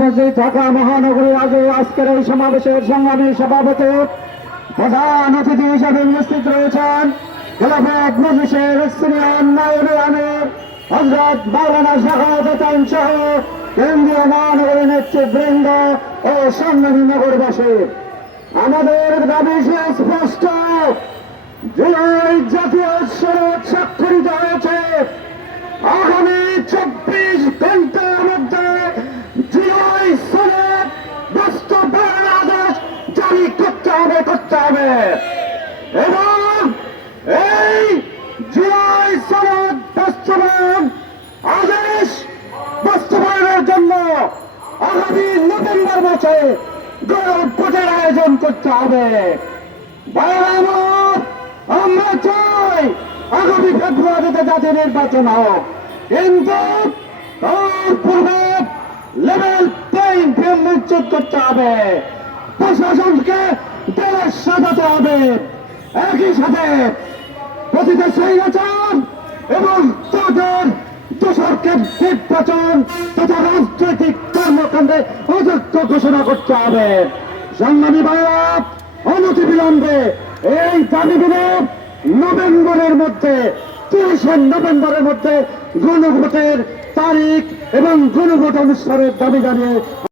মসজিদ ঢাকা মহানগরীর আগে আজকের এই সমাবেশের সংগ্রামী সভাপতি প্রধান অতিথি হিসেবে উপস্থিত রয়েছেন খেলাফত মজলিসের সিনিয়র নায়েবে আমির হযরত মাওলানা শাহাদাত হোসেন সহ কেন্দ্রীয় মহানগরী নেতৃবৃন্দ ও সংগ্রামী নগরবাসী। আমাদের দাবি স্পষ্ট, জুলাই জাতীয় সনদ স্বাক্ষরিত হয়েছে। আগামী 24 ঘন্টার মধ্যে জুলাই সনদ বাস্তবায়নের আদেশ জারি করতে হবে এবং এই জুলাই সনদ বাস্তবায়ন আদেশ বাস্তবায়নের জন্য আগামী নভেম্বর মাসে গণভোটের আয়োজন করতে হবে। আমরা চাই আগামী ফেব্রুয়ারিতে জাতীয় নির্বাচন হোক, কিন্তু তার পূর্বে লেভেল প্লেইং ফিল্ড নিশ্চিত করতে হবে, প্রশাসনকে দেশ সাজাতে হবে, একই সাথে প্রতিটা স্বৈরাচার এবং তাদের দোষরকে নির্বাচন তথা রাজনৈতিক কর্মকাণ্ডে অযোগ্য ঘোষণা করতে হবে। সংগ্রামী ভাইরা, অনতিবিলম্বে এই দাবিগুলো নভেম্বরের মধ্যে 30 নভেম্বরের মধ্যে গণভোটের তারিখ এবং গণভোট অনুষ্ঠানের দাবি জানিয়ে